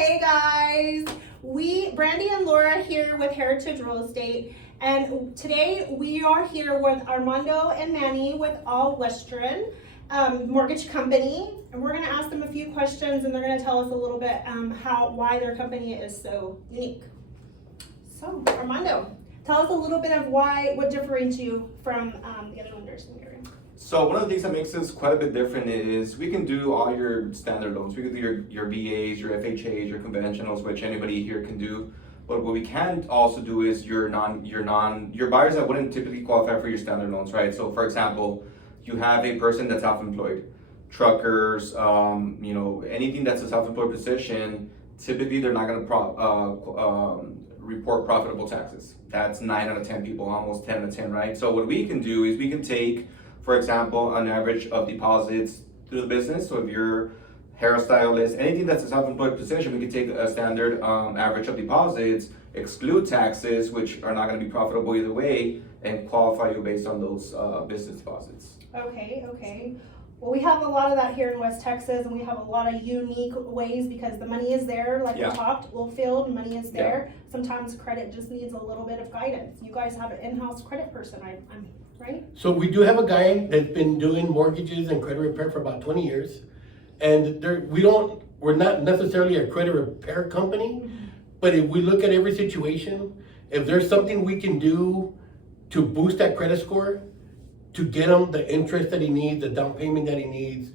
Hey guys, Brandy and Laura here with Heritage Real Estate, and today we are here with Armando and Manny with All Western Mortgage Company, and we're going to ask them a few questions, and they're going to tell us a little bit why their company is so unique. So Armando, tell us a little bit of what differentiates you from the other lenders in the area. So one of the things that makes us quite a bit different is we can do all your standard loans. We can do your VAs, your FHAs, your conventionals, which anybody here can do. But what we can also do is your buyers that wouldn't typically qualify for your standard loans, right? So for example, you have a person that's self-employed, truckers, anything that's a self-employed position. Typically, they're not going to report profitable taxes. That's 9 out of 10 people, almost 10 out of 10, right? So what we can do is we can take, for example, an average of deposits through the business. So if you're hairstylist, anything that's a self-employed position, we can take a standard average of deposits, exclude taxes, which are not going to be profitable either way, and qualify you based on those business deposits. Okay. Well, we have a lot of that here in West Texas, and we have a lot of unique ways because the money is there, like we talked, Littlefield, money is there. Yeah. Sometimes credit just needs a little bit of guidance. You guys have an in-house credit person, right? So we do have a guy that's been doing mortgages and credit repair for about 20 years. And we're not necessarily a credit repair company, but if we look at every situation, if there's something we can do to boost that credit score, to get him the interest that he needs, the down payment that he needs,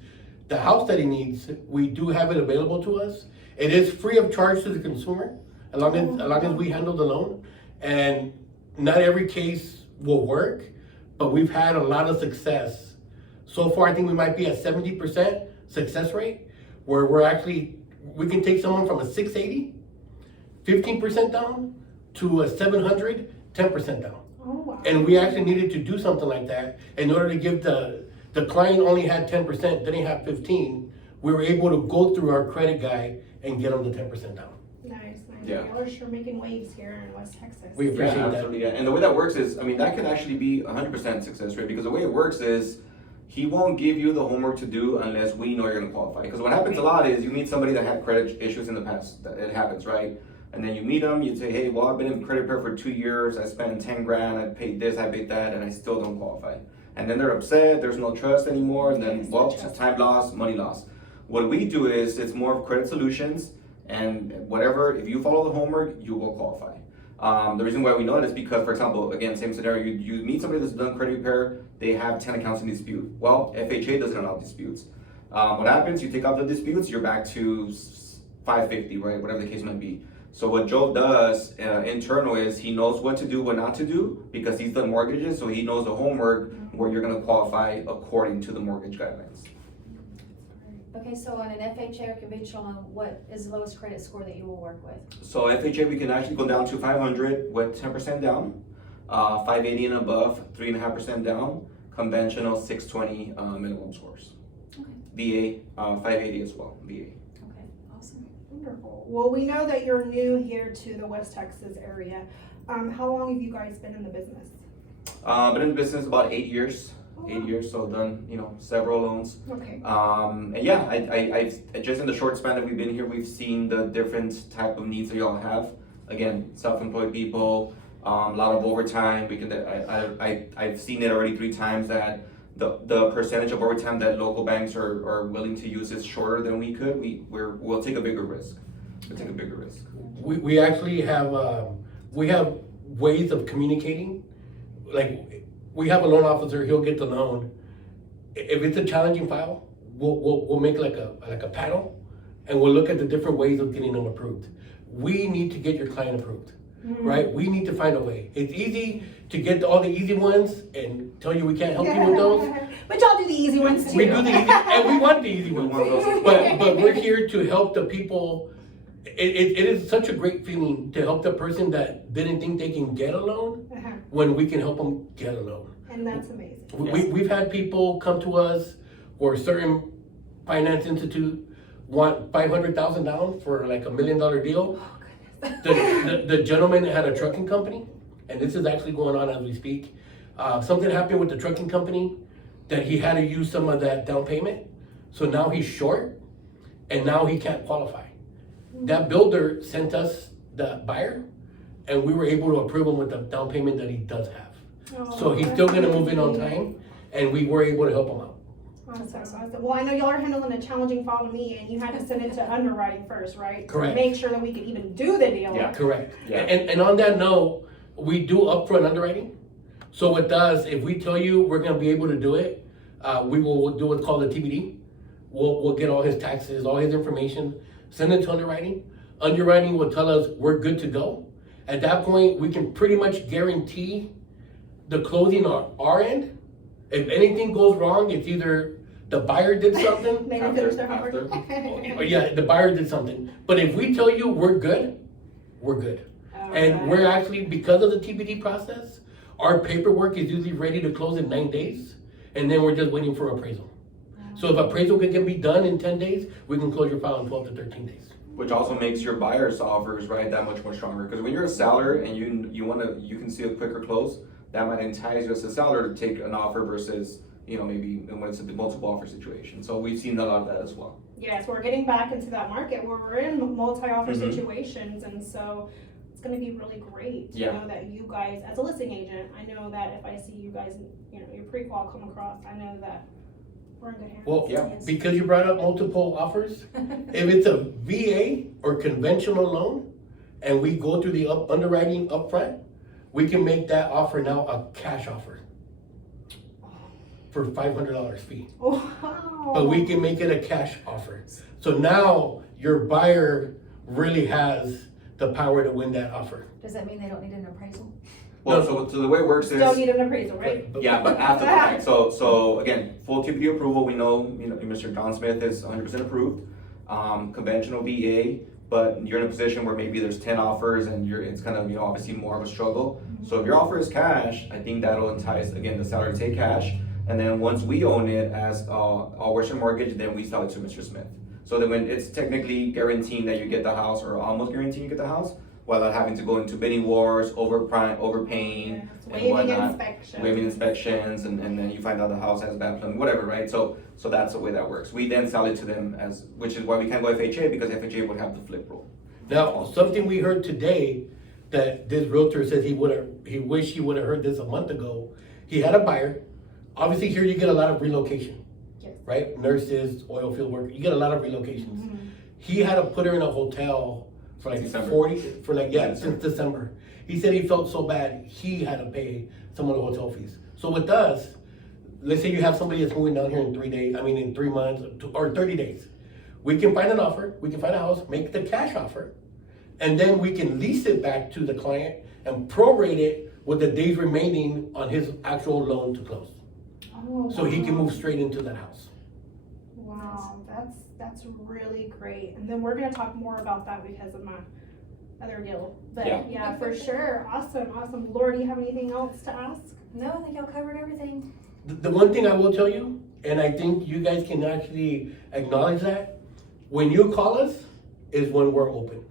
the house that he needs, we do have it available to us. It is free of charge to the consumer, as long as we handle the loan. And not every case will work, but we've had a lot of success. So far, I think we might be at 70% success rate, where we can take someone from a 680, 15% down, to a 700, 10% down. Oh, wow. And we actually needed to do something like that in order to give the client only had 10%, then he had 15. We were able to go through our credit guy and get him the 10% down. Nice. Yeah. Y'all are sure making waves here in West Texas. We appreciate that. Absolutely. Yeah. And the way that works is, that could actually be 100% success rate, because the way it works is he won't give you the homework to do unless we know you're going to qualify. Because what happens a lot is you meet somebody that had credit issues in the past. It happens, right? And then you meet them, you say, hey, well, I've been in credit repair for 2 years, I spent 10 grand, I paid this, I paid that, and I still don't qualify. And then they're upset, there's no trust anymore, and then, time lost, money lost. What we do is, it's more of credit solutions, and if you follow the homework, you will qualify. The reason why we know it is because, for example, again, same scenario, you meet somebody that's done credit repair, they have 10 accounts in dispute. Well, FHA doesn't allow disputes. What happens, you take out the disputes, you're back to 550, right, whatever the case might be. So what Joe does internal is he knows what to do, what not to do, because he's done mortgages, so he knows the homework where you're going to qualify according to the mortgage guidelines. Okay, so on an FHA or conventional loan, what is the lowest credit score that you will work with? So FHA, we can actually go down to 500 with 10% down, 580 and above, 3.5% down, conventional 620 minimum scores. Okay. VA, 580 as well, VA. Okay, awesome. Wonderful. Well, we know that you're new here to the West Texas area. How long have you guys been in the business? Been in the business about 8 years. Oh, 8 years, so done, several loans. Okay. And yeah, I just in the short span that we've been here, we've seen the different type of needs that y'all have. Again, self-employed people, a lot of overtime. I've seen it already 3 times that the percentage of overtime that local banks are willing to use is shorter than we could. We'll take a bigger risk. We actually have ways of communicating. Like, we have a loan officer, he'll get the loan. If it's a challenging file, we'll make like a panel, and we'll look at the different ways of getting them approved. We need to get your client approved, right? We need to find a way. It's easy to get all the easy ones and tell you we can't help you with those. But y'all do the easy ones too. We do the easy, and we want the easy ones. But we're here to help the people. It is such a great feeling to help the person that didn't think they can get a loan when we can help them get a loan. And that's amazing. We've had people come to us, or certain finance institute want $500,000 down for like $1 million deal. The gentleman had a trucking company, and this is actually going on as we speak. Something happened with the trucking company that he had to use some of that down payment. So now he's short, and now he can't qualify. That builder sent us the buyer, and we were able to approve him with the down payment that he does have. So he's still gonna move in on time, and we were able to help him out. Awesome. Well, I know y'all are handling a challenging file to me, and you had to send it to underwriting first, right? Correct. To make sure that we could even do the deal. Yeah. Correct. Yeah. And on that note, we do upfront underwriting. So what does, if we tell you we're gonna be able to do it, we will do what's called a TBD. We'll get all his taxes, all his information, send it to underwriting. Underwriting will tell us we're good to go. At that point, we can pretty much guarantee the closing on our end. If anything goes wrong, it's either the buyer did something, They didn't finish their homework. or yeah, the buyer did something. But if we tell you we're good, we're good. And we're actually, because of the TBD process, our paperwork is usually ready to close in 9 days, and then we're just waiting for appraisal. So if appraisal can be done in 10 days, we can close your file in 12 to 13 days. Which also makes your buyer's offers, right, that much more stronger. Because when you're a seller and you can see a quicker close, that might entice you as a seller to take an offer versus, maybe when it's a multiple offer situation. So we've seen a lot of that as well. Yes, we're getting back into that market where we're in multi-offer Mhm. situations, and so it's going to be really great to Yeah. know that you guys, as a listing agent, I know that if I see you guys, your pre-qual come across, I know that we're in good hands. Well, Yeah. because you brought up multiple offers, if it's a VA or conventional loan, and we go through the underwriting upfront, we can make that offer now a cash offer for $500 fee. Wow. But we can make it a cash offer. So now your buyer really has the power to win that offer. Does that mean they don't need an appraisal? Well, so the way it works is. Still need an appraisal, right? Yeah, but after the fact. So again, full TPD approval, we know, Mr. John Smith is 100% approved. Conventional VA, but you're in a position where maybe there's 10 offers and it's kind of, obviously more of a struggle. So if your offer is cash, I think that'll entice, again, the seller to take cash. And then once we own it as All Western Mortgage, then we sell it to Mr. Smith. So then when it's technically guaranteeing that you get the house, or almost guaranteeing you get the house, without having to go into bidding wars, overpaying, Yes, and waiving whatnot. inspections. Waiving inspections, and then you find out the house has bad plumbing, whatever, right? So that's the way that works. We then sell it to them which is why we can't go FHA, because FHA would have the flip rule. Now, something we heard today that this realtor says he wished he would have heard this a month ago. He had a buyer. Obviously here you get a lot of relocation, Yes. right? Nurses, oil field workers, you get a lot of relocations. Mhm. He had to put her in a hotel for like December. since December. He said he felt so bad, he had to pay some of the hotel fees. So with us, let's say you have somebody that's moving down here in 3 months or 30 days. We can find an offer, we can find a house, make the cash offer, and then we can lease it back to the client and prorate it with the days remaining on his actual loan to close. Oh, So he can wow. move straight into that house. Wow, that's really great. And then we're gonna talk more about that because of my other deal. But Yeah. yeah, for sure. Awesome. Laura, do you have anything else to ask? No, I think y'all covered everything. The one thing I will tell you, and I think you guys can actually acknowledge that, when you call us is when we're open.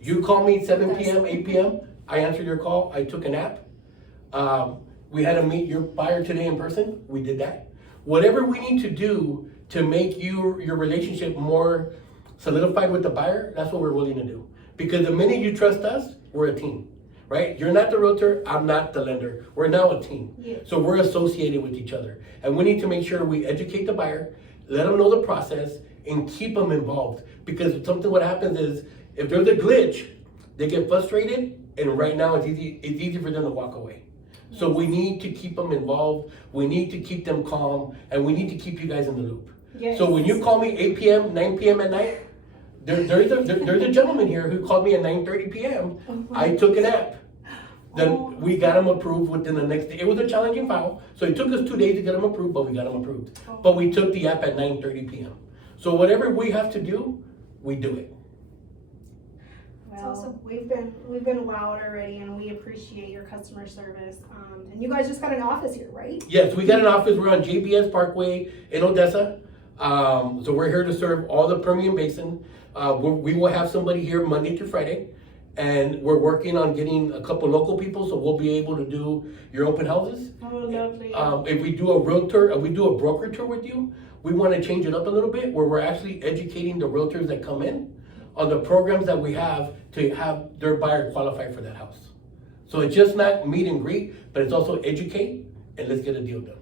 You call me 7 p.m., 8 p.m., I answered your call, I took a nap. We had to meet your buyer today in person, we did that. Whatever we need to do to make your relationship more solidified with the buyer, that's what we're willing to do. Because the minute you trust us, we're a team, right? You're not the realtor, I'm not the lender. We're now a team. Yes. So we're associated with each other. And we need to make sure we educate the buyer, let them know the process, and keep them involved. Because something what happens is, if there's a glitch, they get frustrated, and right now it's easy for them to walk away. So we need to keep them involved, we need to keep them calm, and we need to keep you guys in the loop. Yes. So when you call me 8 p.m., 9 p.m. at night, there's a gentleman here who called me at 9:30 p.m. I took a nap. Then we got him approved within the next day. It was a challenging file, so it took us 2 days to get him approved, but we got him approved. But we took the app at 9:30 p.m. So whatever we have to do, we do it. Well, awesome. we've been wowed already, and we appreciate your customer service. And you guys just got an office here, right? Yes, we got an office. We're on JBS Parkway in Odessa. So we're here to serve all the Permian Basin. We will have somebody here Monday through Friday, and we're working on getting a couple local people, so we'll be able to do your open houses. Oh, lovely. If we do a realtor, if we do a broker tour with you, we want to change it up a little bit, where we're actually educating the realtors that come in on the programs that we have to have their buyer qualify for that house. So it's just not meet and greet, but it's also educate and let's get a deal done.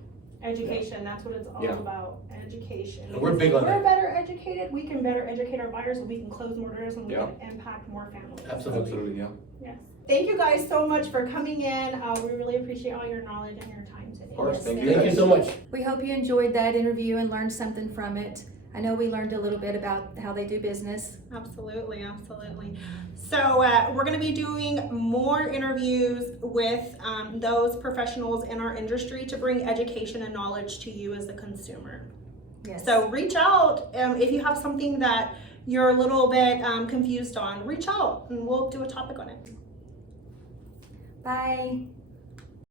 Education, that's what it's all Yeah. about, education. And we're big on We're that. better educated, we can better educate our buyers, and we can close more doors, and we Yeah. can impact more families. Absolutely. Absolutely, yeah. Yes. Thank you guys so much for coming in. We really appreciate all your knowledge and your time today. Of course, Yes, thank you. Thank you guys. so much. We hope you enjoyed that interview and learned something from it. I know we learned a little bit about how they do business. Absolutely, absolutely. So we're going to be doing more interviews with those professionals in our industry to bring education and knowledge to you as the consumer. Yes. So reach out if you have something that you're a little bit confused on. Reach out and we'll do a topic on it. Bye.